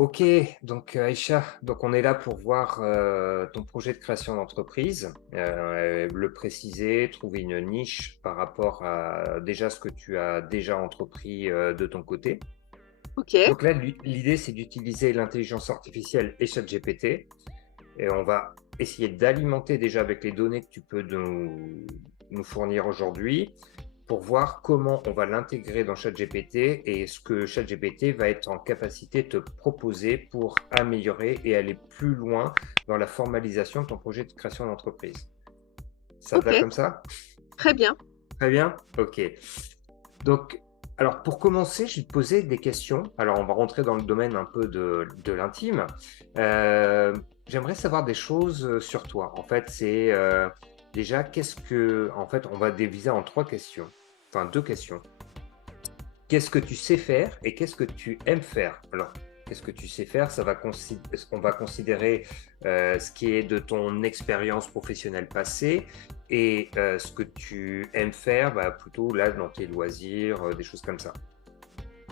Ok, donc Aïcha, donc on est là pour voir ton projet de création d'entreprise, le préciser, trouver une niche par rapport à déjà ce que tu as déjà entrepris de ton côté. OK, Donc là, l'idée, c'est d'utiliser l'intelligence artificielle et ChatGPT, et on va essayer d'alimenter déjà avec les données que tu peux nous fournir aujourd'hui, pour voir comment on va l'intégrer dans ChatGPT et ce que ChatGPT va être en capacité de te proposer pour améliorer et aller plus loin dans la formalisation de ton projet de création d'entreprise. Ça te va OK, comme ça? très bien. Très bien? Ok. Donc, alors pour commencer, je vais te poser des questions. Alors, on va rentrer dans le domaine un peu de l'intime. Euh, J'aimerais savoir des choses sur toi. En fait, c'est déjà, en fait, on va diviser en trois questions, enfin deux questions. Qu'est-ce que tu sais faire et qu'est-ce que tu aimes faire? Alors, qu'est-ce que tu sais faire? On va considérer ce qui est de ton expérience professionnelle passée et ce que tu aimes faire, bah, plutôt là dans tes loisirs, des choses comme ça.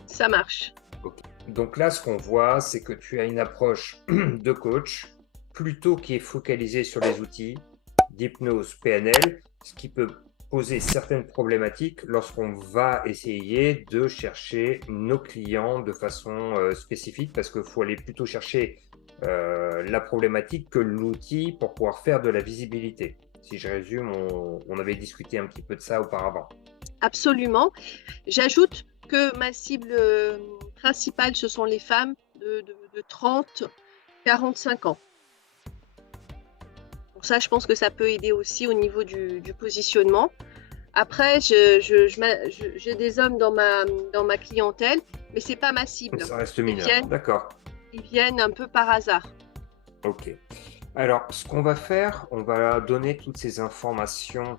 Ça marche. Ok. Donc là, ce qu'on voit, c'est que tu as une approche de coach plutôt qui est focalisée sur les outils d'hypnose PNL, ce qui peut poser certaines problématiques lorsqu'on va essayer de chercher nos clients de façon spécifique, parce qu'il faut aller plutôt chercher la problématique que l'outil pour pouvoir faire de la visibilité. Si je résume, on avait discuté un petit peu de ça auparavant. Absolument. J'ajoute que ma cible, principale, ce sont les femmes de 30-45 ans. Donc ça, je pense que ça peut aider aussi au niveau du positionnement. Après, j'ai des hommes dans ma clientèle, mais c'est pas ma cible. Ça reste Ils mineur. viennent D'accord. ils viennent un peu par hasard. Ok. Alors, ce qu'on va faire, on va donner toutes ces informations,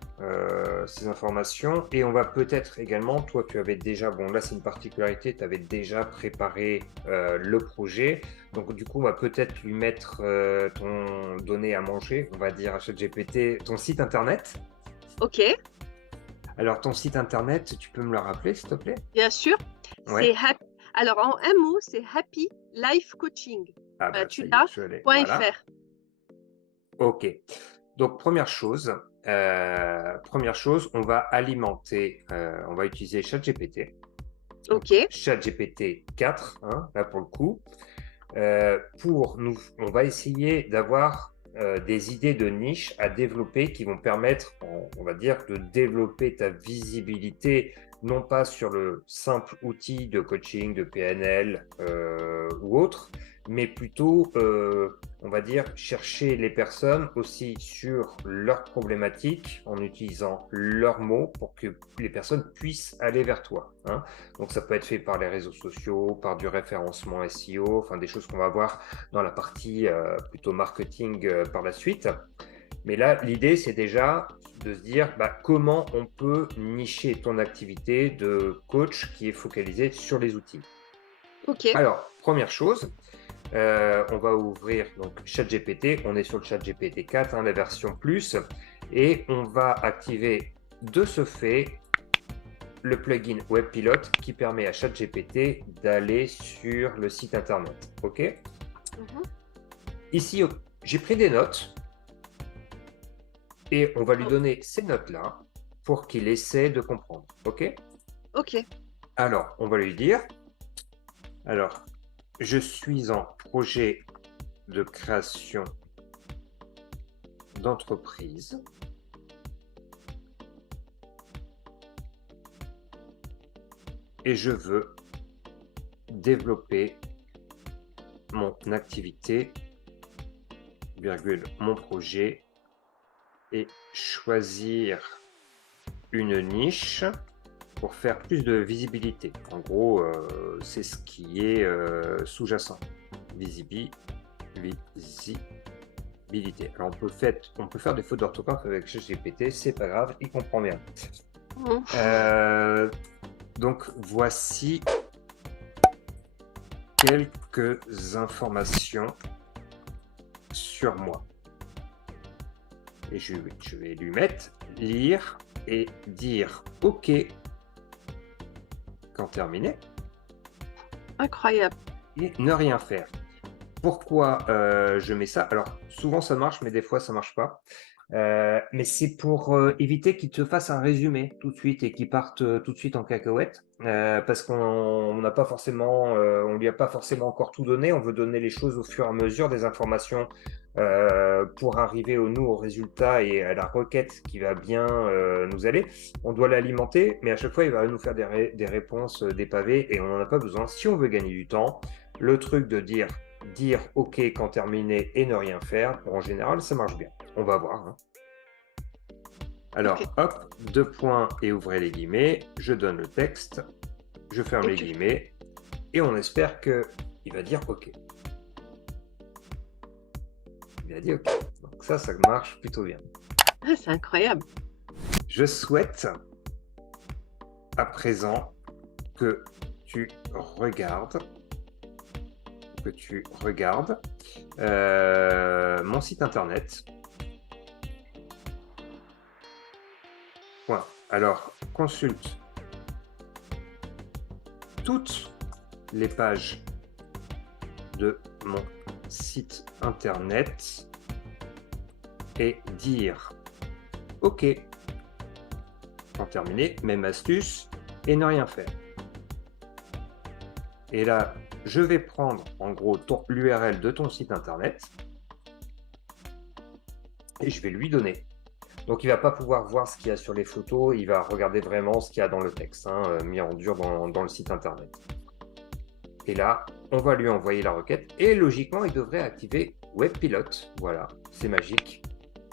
et on va peut-être également, toi, tu avais déjà, bon, là, c'est une particularité, tu avais déjà préparé le projet, donc du coup, on va peut-être lui mettre ton donné à manger, on va dire à ChatGPT, ton site internet. OK, Alors, ton site internet, tu peux me le rappeler, s'il te plaît? bien sûr. Ouais. C'est hap Alors en un mot, c'est Happy Life Coaching. Ah Voilà, bah, tu ça y est, l'as, je l'ai. point Voilà. .fr. Ok. Donc, première chose, on va alimenter, on va utiliser ChatGPT. Donc, OK. ChatGPT 4, hein, là pour le coup, on va essayer d'avoir des idées de niche à développer qui vont permettre, on va dire, de développer ta visibilité, non pas sur le simple outil de coaching, de PNL ou autre, mais plutôt, on va dire, chercher les personnes aussi sur leurs problématiques en utilisant leurs mots pour que les personnes puissent aller vers toi, hein. Donc ça peut être fait par les réseaux sociaux, par du référencement SEO, enfin des choses qu'on va voir dans la partie plutôt marketing par la suite. Mais là, l'idée, c'est déjà de se dire bah, comment on peut nicher ton activité de coach qui est focalisée sur les outils. OK. Alors, première chose, on va ouvrir donc ChatGPT. On est sur le ChatGPT 4, hein, la version plus, et on va activer de ce fait le plugin WebPilot qui permet à ChatGPT d'aller sur le site internet. OK? Mmh. Ici, j'ai pris des notes et on va lui Oh, donner ces notes-là pour qu'il essaie de comprendre. OK? OK. Alors, on va lui dire, alors, je suis en projet de création d'entreprise et je veux développer mon activité, virgule, mon projet, et choisir une niche pour faire plus de visibilité. En gros, c'est ce qui est sous-jacent. Visibilité. Alors on peut faire des fautes d'orthographe avec ChatGPT, c'est pas grave, il comprend bien. Mmh. Euh, donc voici quelques informations sur moi. Et je vais lui mettre lire et dire OK quand terminé Incroyable. et ne rien faire. Pourquoi je mets ça? Alors, souvent ça marche, mais des fois ça marche pas. Mais c'est pour éviter qu'il te fasse un résumé tout de suite et qu'il parte tout de suite en cacahuète. Parce qu'on n'a pas forcément, on lui a pas forcément encore tout donné. On veut donner les choses au fur et à mesure, des informations pour arriver au résultat et à la requête qui va bien nous aller. On doit l'alimenter, mais à chaque fois il va nous faire des réponses, des pavés, et on n'en a pas besoin. Si on veut gagner du temps, le truc de dire OK quand terminé et ne rien faire, en général, ça marche bien. On va voir, hein. Alors, Ok. hop, 2 points et ouvrez les guillemets, je donne le texte, je ferme Et les guillemets, et on espère qu'il va dire OK. Il a dit OK. Donc ça marche plutôt bien. Ah, c'est incroyable. Je souhaite à présent que tu regardes mon site internet. Point. Alors, consulte toutes les pages de mon site internet et dire OK quand terminé, même astuce, et ne rien faire. Et là, je vais prendre en gros l'URL de ton site internet et je vais lui donner. Donc il ne va pas pouvoir voir ce qu'il y a sur les photos, il va regarder vraiment ce qu'il y a dans le texte, hein, mis en dur dans le site internet. Et là, on va lui envoyer la requête et logiquement, il devrait activer WebPilot. Voilà, c'est magique.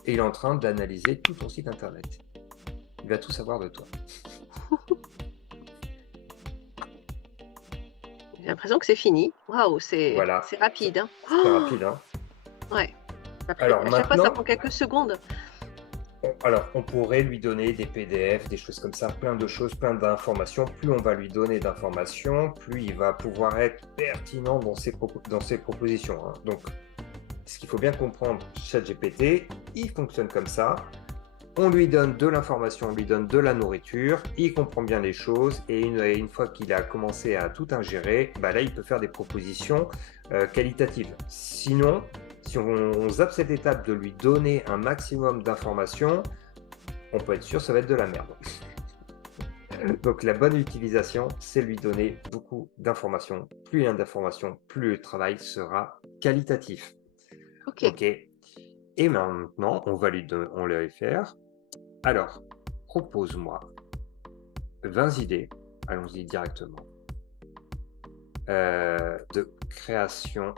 Et il est en train d'analyser tout ton site internet. Il va tout savoir de toi. J'ai l'impression que c'est fini. Waouh, Voilà, c'est rapide, hein. c'est rapide, hein. Ouais. Alors À chaque fois, ça maintenant, prend quelques secondes. on pourrait lui donner des PDF, des choses comme ça, plein de choses, plein d'informations. Plus on va lui donner d'informations, plus il va pouvoir être pertinent dans ses propositions, hein. Donc, ce qu'il faut bien comprendre, ChatGPT, il fonctionne comme ça. On lui donne de l'information, on lui donne de la nourriture, il comprend bien les choses, et une fois qu'il a commencé à tout ingérer, bah là, il peut faire des propositions qualitatives. Sinon, si on zappe cette étape de lui donner un maximum d'informations, on peut être sûr que ça va être de la merde. Donc la bonne utilisation, c'est lui donner beaucoup d'informations. Plus il y a d'informations, plus le travail sera qualitatif. Ok. Ok. Et maintenant, on va lui faire. Alors, propose-moi 20 idées, allons-y directement, de création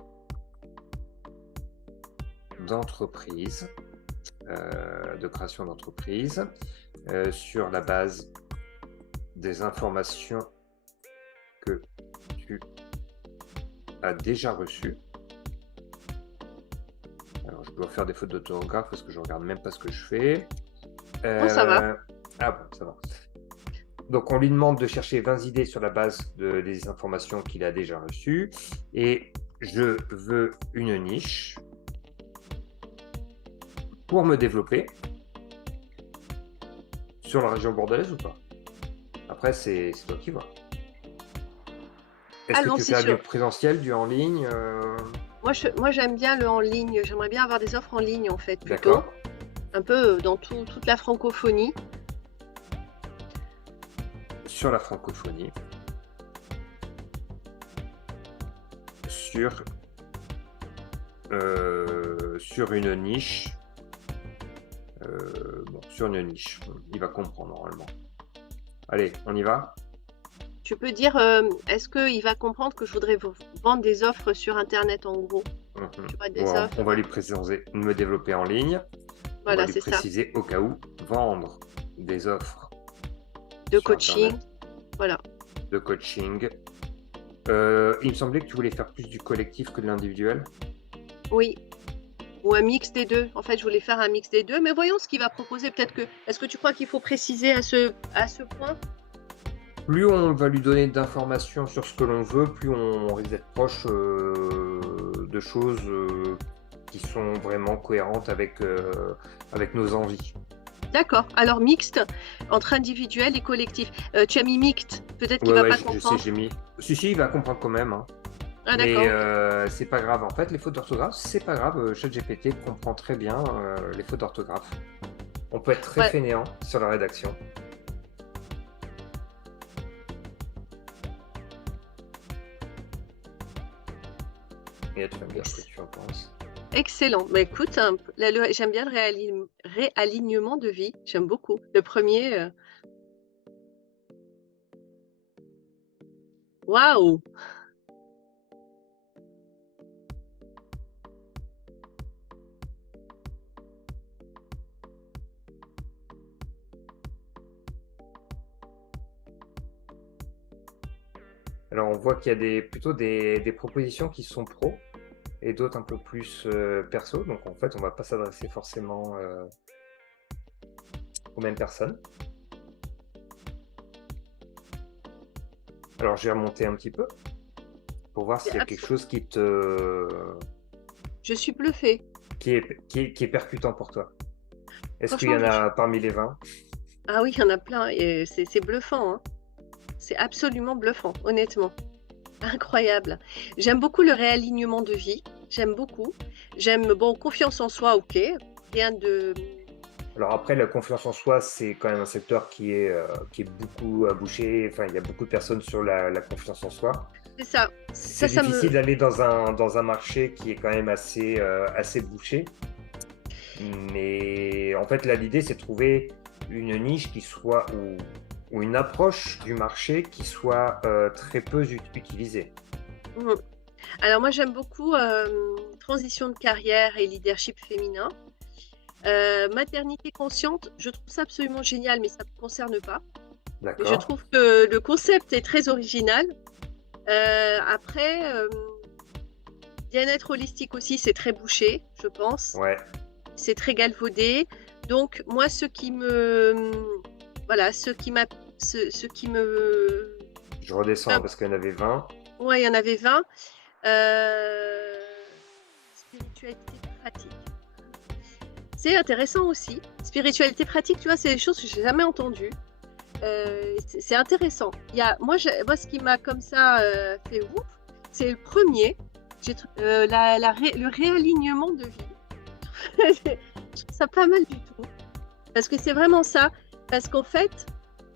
d'entreprise, sur la base des informations que tu as déjà reçues. Alors, je dois faire des fautes d'orthographe parce que je regarde même pas ce que je fais. Oh, ça va. Ah bon, ça va. Donc, on lui demande de chercher 20 idées sur la base des informations qu'il a déjà reçues. Et je veux une niche pour me développer sur la région bordelaise ou pas? Après, c'est toi qui vois. Est-ce que tu fais du présentiel, du en ligne? Moi, j'aime bien le en ligne. J'aimerais bien avoir des offres en ligne, en fait, plutôt. D'accord. Un peu dans toute la francophonie. Sur la francophonie. Sur une niche. Sur une niche. Il va comprendre normalement. Allez, on y va? Tu peux dire, est-ce qu'il va comprendre que je voudrais vendre des offres sur Internet, en gros? Tu vois, des offres. On va lui préciser me développer en ligne. Voilà, on va lui préciser au cas où vendre des offres de coaching. Internet. Voilà. De coaching. Il me semblait que tu voulais faire plus du collectif que de l'individuel. Oui. Ou un mix des deux. En fait, je voulais faire un mix des deux, mais voyons ce qu'il va proposer. Peut-être que. Est-ce que tu crois qu'il faut préciser à ce point? Plus on va lui donner d'informations sur ce que l'on veut, plus on risque d'être proche de choses qui sont vraiment cohérentes avec nos envies. D'accord. Alors mixte entre individuel et collectif. Tu as mis mixte. Peut-être qu'il va pas comprendre. Je sais, j'ai mis. Si, il va comprendre quand même. Hein. Ah, Mais d'accord, ok. c'est pas grave. En fait, les fautes d'orthographe, c'est pas grave. ChatGPT comprend très bien les fautes d'orthographe. On peut être très Ouais. fainéant sur la rédaction. Et tu vas me dire ce que Ex- tu en penses. Excellent. Bah, écoute, j'aime bien le réalignement de vie. J'aime beaucoup. Le premier, waouh! Alors, on voit qu'il y a plutôt des propositions qui sont pro et d'autres un peu plus perso. Donc, en fait, on va pas s'adresser forcément aux mêmes personnes. Alors, j'ai remonté un petit peu pour voir C'est s'il y a quelque abs- chose Je suis bluffée. qui est percutant pour toi. Est-ce qu'il y Franchement, en a parmi les 20? ah oui, il y en a plein et c'est bluffant, hein. C'est absolument bluffant, honnêtement. Incroyable. J'aime beaucoup le réalignement de vie. J'aime beaucoup. J'aime, bon, confiance en soi, ok. Rien de. Alors après, la confiance en soi, c'est quand même un secteur qui est beaucoup à boucher. Enfin, il y a beaucoup de personnes sur la confiance en soi. C'est ça. C'est Ça difficile me. d'aller dans un marché qui est quand même assez bouché. Mais en fait, là, l'idée, c'est de trouver une niche qui soit ou une approche du marché qui soit très peu utilisée. Mhm. Alors, moi, j'aime beaucoup transition de carrière et leadership féminin. Maternité consciente, je trouve ça absolument génial, mais ça ne me concerne pas. Mais je D'accord? trouve que le concept est très original. Après, bien-être holistique aussi, c'est très bouché, je pense. Ouais, C'est très galvaudé. Donc, moi, voilà, ce qui me, je redescends parce qu'il y en avait 20. ouais, il y en avait 20. Spiritualité pratique. C'est intéressant aussi. Spiritualité pratique, tu vois, c'est des choses que j'ai jamais entendues. C'est intéressant. Moi, ce qui m'a comme ça fait ouf, c'est le premier. Le réalignement de vie. Je trouve ça pas mal du tout. Parce que c'est vraiment ça. Parce qu'en fait,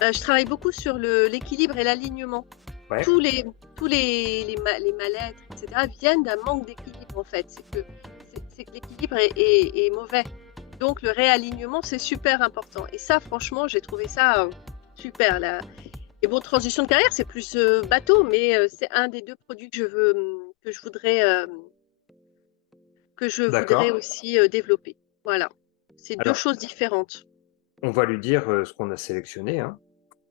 je travaille beaucoup sur l'équilibre et l'alignement. Ouais. Tous les, les mal-être, etc., viennent d'un manque d'équilibre, en fait. C'est que l'équilibre est mauvais. Donc, le réalignement, c'est super important. Et ça, franchement, j'ai trouvé ça super. Là. Et bon, transition de carrière, c'est plus bateau, mais c'est un des deux produits que je voudrais D'accord. aussi développer. Voilà. C'est deux Alors, choses différentes. on va lui dire ce qu'on a sélectionné, hein.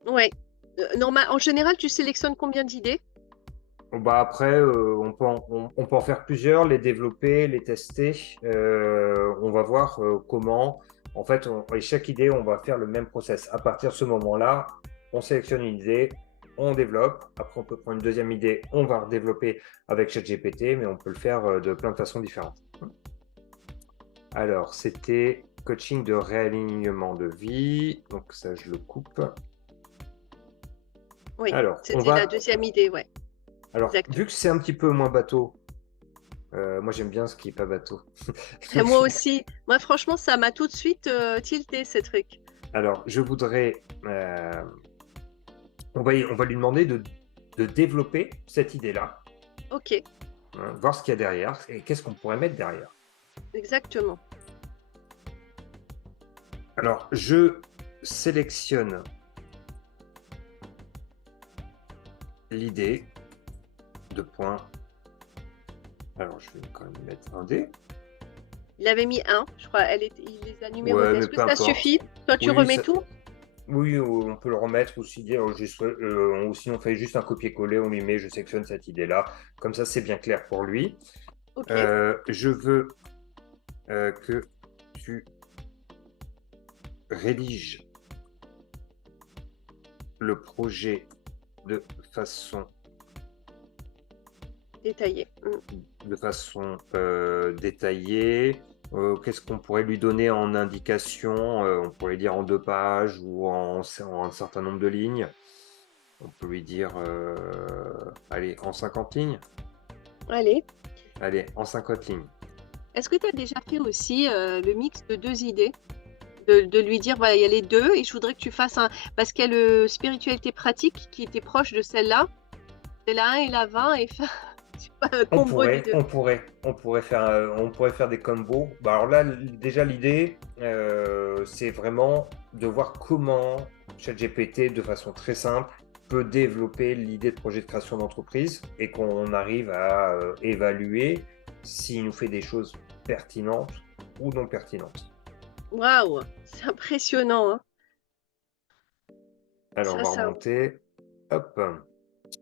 Ouais. En général, tu sélectionnes combien d'idées? Bon, bah après, on peut en faire plusieurs, les développer, les tester. On va voir comment. En fait, et chaque idée, on va faire le même process. À partir de ce moment-là, on sélectionne une idée, on développe. Après, on peut prendre une deuxième idée, on va redévelopper avec ChatGPT, mais on peut le faire de plein de façons différentes. Alors, c'était coaching de réalignement de vie. Donc ça, je le coupe. Oui, Alors, c'était la deuxième idée, ouais, vu exactement. que c'est un petit peu moins bateau, moi j'aime bien ce qui est pas bateau. Et moi aussi. Moi, franchement, ça m'a tout de suite tilté, ces trucs. Alors, je voudrais, on va lui demander de développer cette idée-là, Ok, hein, voir ce qu'il y a derrière et qu'est-ce qu'on pourrait mettre derrière. exactement. Alors, je sélectionne l'idée de points. Alors, je vais quand même mettre un dé. Il avait mis un, je crois. Il les a Ouais, numérotés. mais Est-ce que peu ça importe. suffit? Toi, tu Oui, remets tout? oui, on peut le remettre aussi, dire, ou sinon on fait juste un copier-coller, on lui met, je sélectionne cette idée-là. Comme ça, c'est bien clair pour lui. Ok, Je veux que tu rédiges le projet de façon, détaillé. détaillée. Qu'est-ce qu'on pourrait lui donner en indication? On pourrait dire en 2 pages ou en un certain nombre de lignes. On peut lui dire, allez, en 50 lignes. Allez. Allez, en 50 lignes. Est-ce que tu as déjà fait aussi le mix de deux idées? De lui dire, voilà, il y a les deux, et je voudrais que tu fasses un. Parce qu'il y a le spiritualité pratique qui était proche de celle-là. C'est la 1 et la 20, et faire tu vois, un On combo des pourrait, deux. on pourrait faire des combos. Bah alors là, déjà l'idée, c'est vraiment de voir comment ChatGPT, de façon très simple, peut développer l'idée de projet de création d'entreprise et qu'on arrive à évaluer s'il nous fait des choses pertinentes ou non pertinentes. Waouh, c'est impressionnant, hein. Alors, on Ça, va ça. remonter. Hop.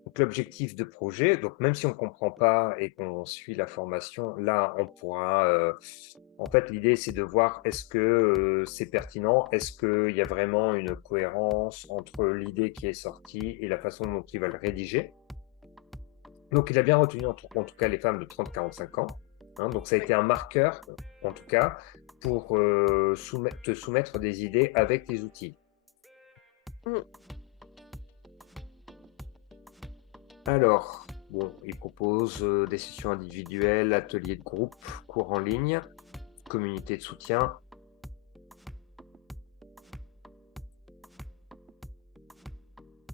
Donc, l'objectif de projet, donc même si on ne comprend pas et qu'on suit la formation, là, on pourra. En fait, l'idée, c'est de voir est-ce que c'est pertinent, est-ce qu'il y a vraiment une cohérence entre l'idée qui est sortie et la façon dont il va le rédiger. Donc, il a bien retenu en tout cas les femmes de 30-45 ans. Hein, donc, ça a Oui. été un marqueur, en tout cas, pour te soumettre des idées avec les outils. Mm. Alors, bon, il propose des sessions individuelles, ateliers de groupe, cours en ligne, communauté de soutien.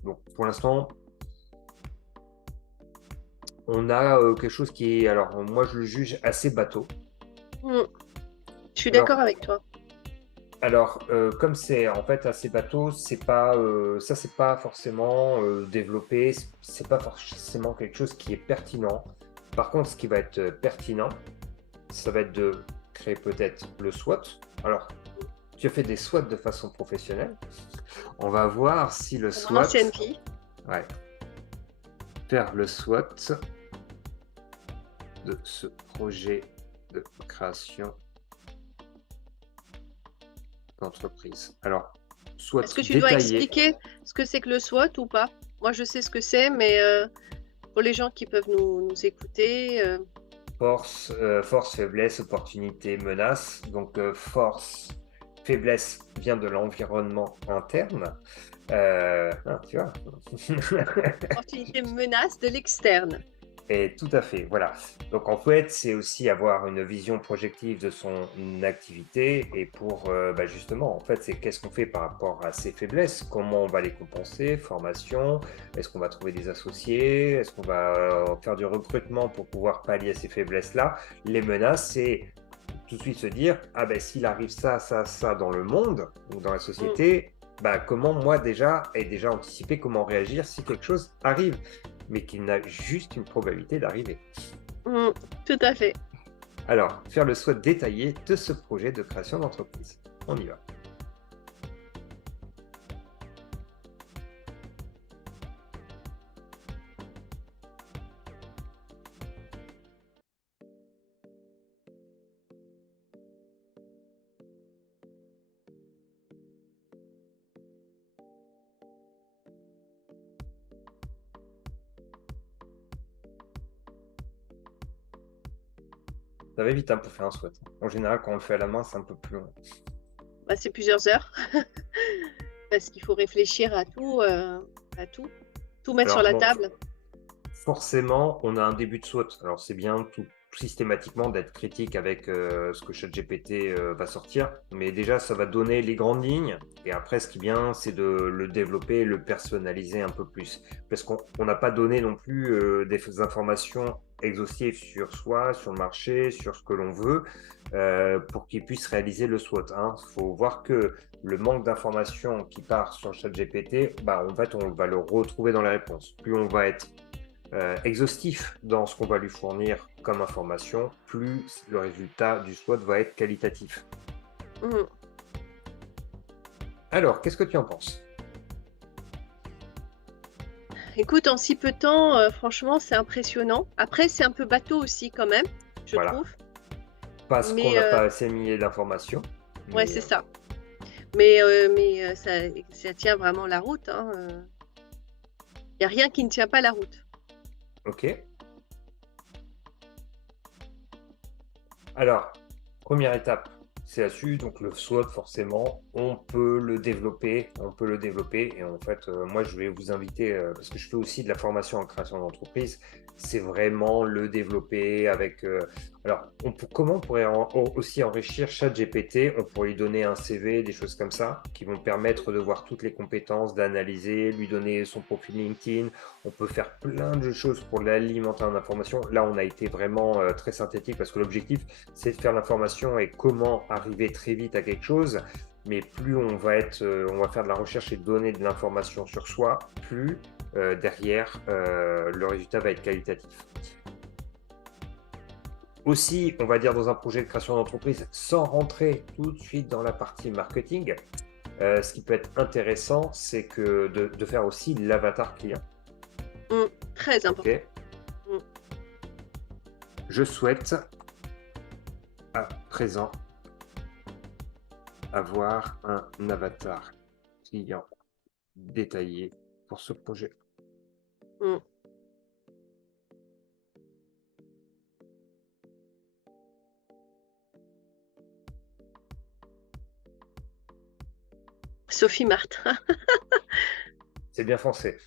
Donc, pour l'instant, on a quelque chose qui est, alors moi je le juge assez bateau. Mm. Je suis Alors, d'accord avec toi. comme c'est en fait assez bateau, c'est pas, ça c'est pas forcément développé, c'est pas forcément quelque chose qui est pertinent. Par contre, ce qui va être pertinent, ça va être de créer peut-être le SWOT. Alors, tu as fait des SWOT de façon professionnelle. On va voir si le Dans mon ancienne SWOT, vie. ouais, faire le SWOT de ce projet de création d'entreprise. Alors, Est-ce SWOT que tu dois détaillé, expliquer ce que c'est que le SWOT ou pas? Moi, je sais ce que c'est, mais pour les gens qui peuvent nous écouter, force, faiblesse, opportunité, menace. Donc, force, faiblesse vient de l'environnement interne. Tu vois. opportunité menace de l'externe. Et tout à fait, voilà. Donc en fait, c'est aussi avoir une vision projective de son activité et pour justement, en fait, c'est qu'est-ce qu'on fait par rapport à ses faiblesses, comment on va les compenser, formation, est-ce qu'on va trouver des associés, est-ce qu'on va faire du recrutement pour pouvoir pallier à ces faiblesses-là. Les menaces, c'est tout de suite se dire, ah ben s'il arrive ça, ça, ça dans le monde ou dans la Mm, société, bah, comment moi déjà, et déjà anticiper comment réagir si quelque chose arrive mais qui n'a juste une probabilité d'arriver. mm, tout à fait. Alors, faire le SWOT détaillé de ce projet de création d'entreprise. On y va. Ça va vite hein, pour faire un SWOT. En général, quand on le fait à la main, c'est un peu plus long. Bah, c'est plusieurs heures parce qu'il faut réfléchir à tout, tout mettre sur Alors, la bon, table. forcément, on a un début de SWOT. Alors, c'est bien tout systématiquement d'être critique avec ce que ChatGPT va sortir. Mais déjà, ça va donner les grandes lignes. Et après, ce qui est bien, c'est de le développer, le personnaliser un peu plus. Parce qu'on n'a pas donné non plus des informations exhaustives sur soi, sur le marché, sur ce que l'on veut, pour qu'il puisse réaliser le SWOT. Il faut voir que le manque d'informations qui part sur ChatGPT, en fait, on va le retrouver dans les réponses. Plus on va être exhaustif dans ce qu'on va lui fournir comme information, plus le résultat du SWOT va être qualitatif. Mm. Alors, qu'est-ce que tu en penses? Écoute, en si peu de temps, franchement, c'est impressionnant. Après, c'est un peu bateau aussi quand même, je Voilà, trouve. parce qu'on Mais n'a pas assez mis d'informations. ouais, c'est ça. Mais ça tient vraiment la route, hein. Il n'y a rien qui ne tient pas la route. Ok. Alors, première étape, c'est là-dessus. Donc le SWOT, forcément, on peut le développer. Et en fait, moi, je vais vous inviter, parce que je fais aussi de la formation en création d'entreprise, c'est vraiment le développer avec... alors, comment on pourrait aussi enrichir ChatGPT? On pourrait lui donner un CV, des choses comme ça, qui vont permettre de voir toutes les compétences, d'analyser, lui donner son profil LinkedIn. On peut faire plein de choses pour l'alimenter en information. Là, on a été vraiment très synthétique parce que l'objectif, c'est de faire l'information et comment arriver très vite à quelque chose. Mais plus on va faire de la recherche et donner de l'information sur soi, plus derrière, le résultat va être qualitatif. Aussi, on va dire dans un projet de création d'entreprise, sans rentrer tout de suite dans la partie marketing, ce qui peut être intéressant, c'est que de faire aussi l'avatar client. Très important. Okay. Je souhaite à présent avoir un avatar client détaillé pour ce projet. Sophie Martin. C'est bien français.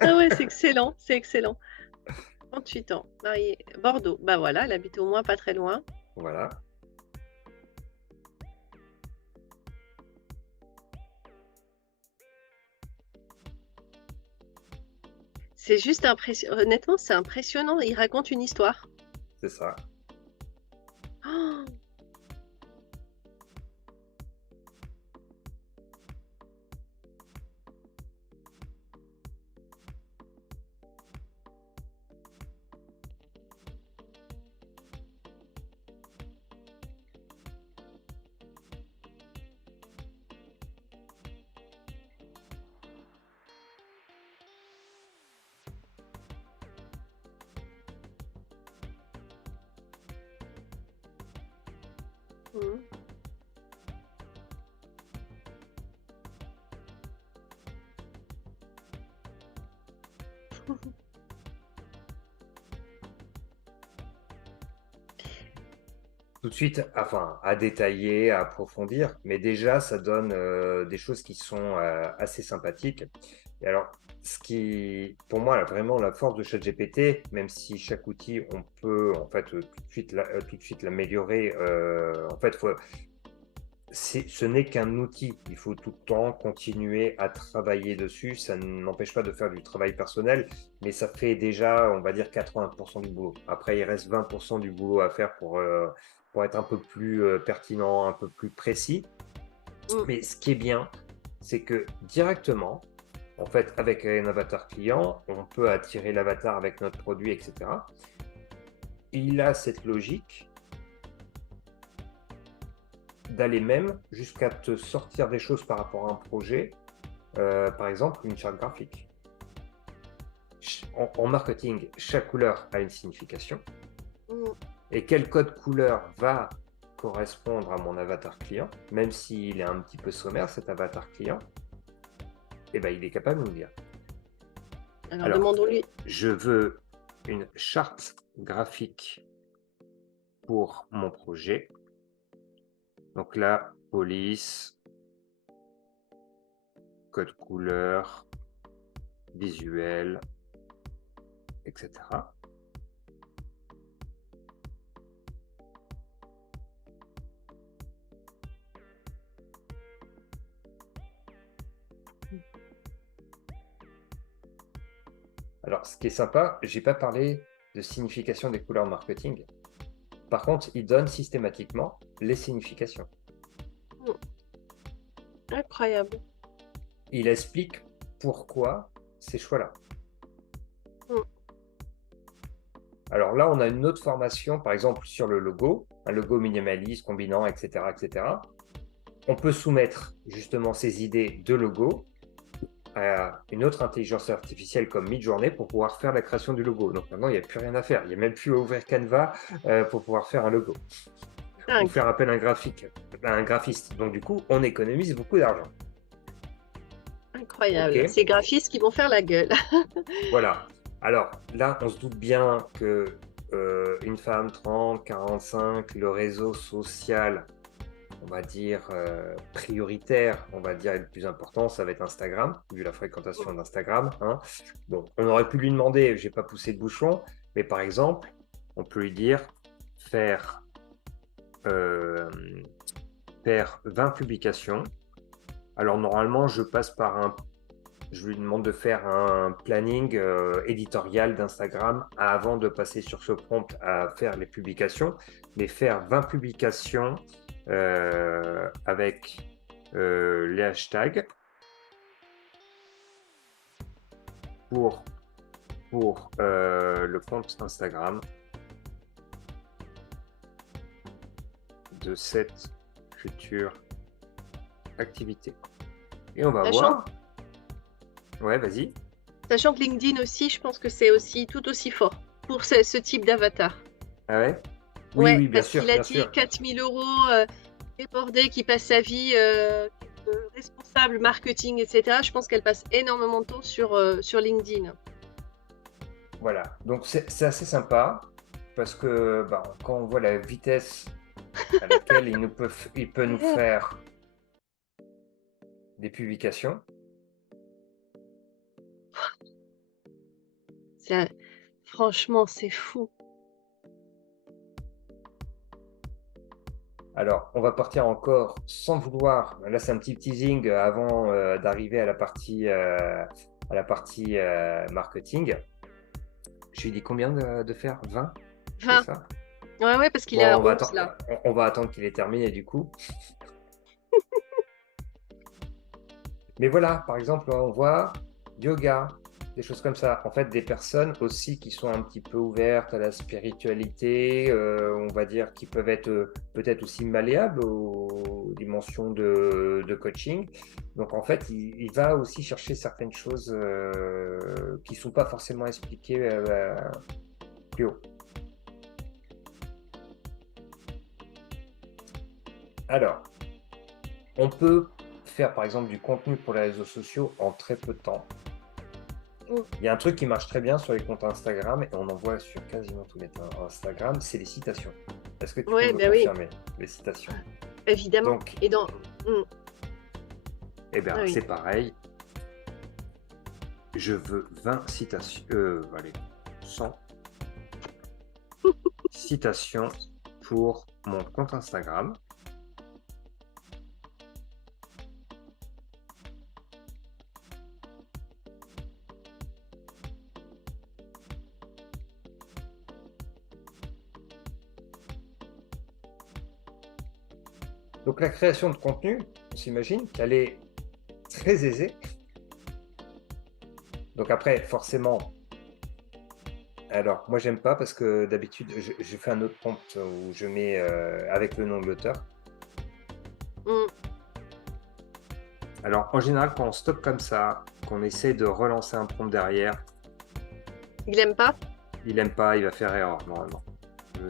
Ah ouais, c'est excellent, c'est excellent. 38 ans, mariée, Bordeaux. Bah voilà, elle habite au moins pas très loin. Voilà. C'est juste impressionnant. Honnêtement, c'est impressionnant. Il raconte une histoire. C'est ça. Oh. Tout de suite, enfin, à détailler, à approfondir, mais déjà, ça donne des choses qui sont assez sympathiques. Et alors, ce qui, pour moi, vraiment la force de ChatGPT, même si chaque outil, on peut en fait tout de suite l'améliorer. En fait, ce n'est qu'un outil. Il faut tout le temps continuer à travailler dessus. Ça n'empêche pas de faire du travail personnel, mais ça fait déjà, on va dire, 80% du boulot. Après, il reste 20% du boulot à faire pour être un peu plus pertinent, un peu plus précis. Mais ce qui est bien, c'est que directement, en fait, avec un avatar client, on peut attirer l'avatar avec notre produit, etc. Il a cette logique d'aller même jusqu'à te sortir des choses par rapport à un projet, par exemple une charte graphique. En marketing, chaque couleur a une signification. Et quel code couleur va correspondre à mon avatar client, même s'il est un petit peu sommaire, cet avatar client, eh ben, il est capable de nous dire. Alors demandons-lui. Je veux une charte graphique pour mon projet. Donc là, police, code couleur, visuel, etc. Alors, ce qui est sympa, j'ai pas parlé de signification des couleurs marketing. Par contre, il donne systématiquement les significations. Incroyable. Il explique pourquoi ces choix-là. Alors là, on a une autre formation, par exemple, sur le logo, un logo minimaliste, combinant, etc., etc. On peut soumettre justement ces idées de logo à une autre intelligence artificielle comme Midjourney pour pouvoir faire la création du logo. Donc maintenant, il n'y a plus rien à faire. Il n'y a même plus à ouvrir Canva pour pouvoir faire un logo. Ou faire appel à un graphiste. Donc du coup, on économise beaucoup d'argent. Incroyable. Okay. Ces graphistes qui vont faire la gueule. Voilà. Alors là, on se doute bien que une femme 30, 45, le réseau social on va dire, prioritaire, on va dire, et le plus important, ça va être Instagram, vu la fréquentation d'Instagram, hein. Bon, on aurait pu lui demander, j'ai pas poussé le bouchon, mais par exemple, on peut lui dire faire 20 publications. Alors normalement, je lui demande de faire un planning éditorial d'Instagram avant de passer sur ce prompt à faire les publications, mais faire 20 publications avec les hashtags pour le compte Instagram de cette future activité. Et on va voir. Ouais, vas-y. Sachant que LinkedIn aussi, je pense que c'est aussi tout aussi fort pour ce type d'avatar. Ah ouais? Oui, Ouais, oui, bien parce sûr, qu'il a bien dit sûr. 4 000 € débordé, qui passe sa vie responsable marketing, etc. Je pense qu'elle passe énormément de temps sur LinkedIn. Voilà, donc c'est assez sympa parce que quand on voit la vitesse à laquelle il peut nous faire des publications. Franchement, c'est fou. Alors, on va partir encore sans vouloir. Là, c'est un petit teasing avant d'arriver à la partie, marketing. Je lui ai dit combien de faire 20? 20. C'est ça? Ouais, parce qu'il Bon, est à 11 là. on va attendre qu'il ait terminé du coup. Mais voilà, par exemple, on voit yoga, des choses comme ça. En fait, des personnes aussi qui sont un petit peu ouvertes à la spiritualité, on va dire, qui peuvent être peut-être aussi malléables aux dimensions de coaching. Donc, en fait, il va aussi chercher certaines choses qui ne sont pas forcément expliquées plus haut. Alors, on peut faire par exemple du contenu pour les réseaux sociaux en très peu de temps. Il y a un truc qui marche très bien sur les comptes Instagram, et on en voit sur quasiment tous les comptes Instagram, c'est les citations. Est-ce que tu peux me confirmer les citations? Évidemment. Donc, et dans... Eh bien, c'est pareil. Je veux 20 citations. Allez, 100 citations pour mon compte Instagram. Donc la création de contenu, on s'imagine qu'elle est très aisée. Donc après, forcément, alors moi j'aime pas parce que d'habitude je fais un autre prompt où je mets avec le nom de l'auteur. Alors en général, quand on stoppe comme ça, qu'on essaie de relancer un prompt derrière, il aime pas. Il aime pas, il va faire erreur normalement.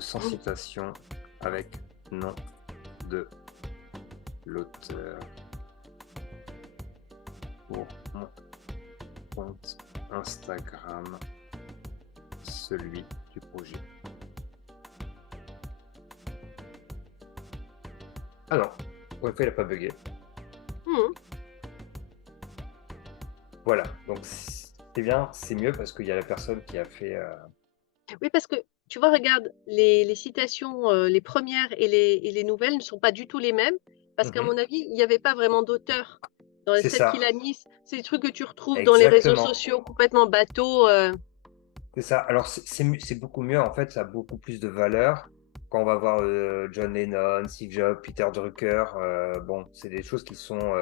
Sans citation avec nom de l'auteur pour mon compte Instagram, celui du projet. Ah non, pour une fois, il n'a pas bugué. Voilà, donc c'est bien, c'est mieux parce qu'il y a la personne qui a fait... Oui, parce que tu vois, regarde, les citations, les premières et les nouvelles ne sont pas du tout les mêmes, parce qu'à mon avis, il n'y avait pas vraiment d'auteur dans celle qu'il a mise. C'est des trucs que tu retrouves dans les réseaux sociaux complètement bateau. C'est ça. Alors, c'est beaucoup mieux. En fait, ça a beaucoup plus de valeur quand on va voir John Lennon, Steve Jobs, Peter Drucker. Bon, c'est des choses qui sont